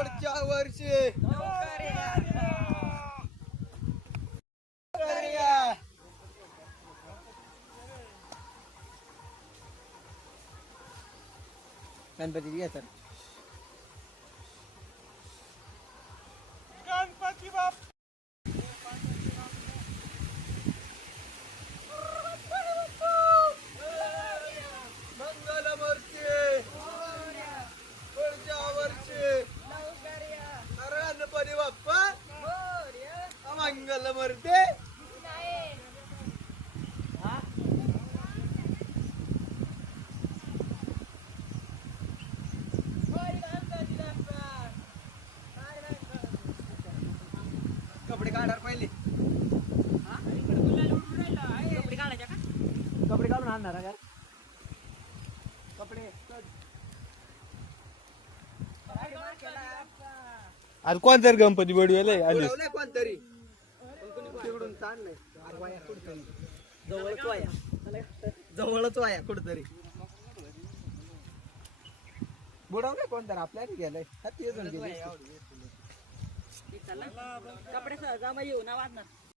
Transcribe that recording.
पुढच्या वर्षी गणपती घ्या तर गणपती बाप मंगलमूर्ती पुढच्या वर्षी गणपती बाप्पा मंगलमूर्ती कपडे काढा पहिले कपडे काढून आणणार का कपडे अरे कोणतरी गणपती बडवेले आली कोणतरी तिकडून ताणलंय कुठतरी जवळच वाया कुठतरी बुडवलंय कोणतरी आपल्याला गेलंय कपडे सहजा येऊ ना वाजणार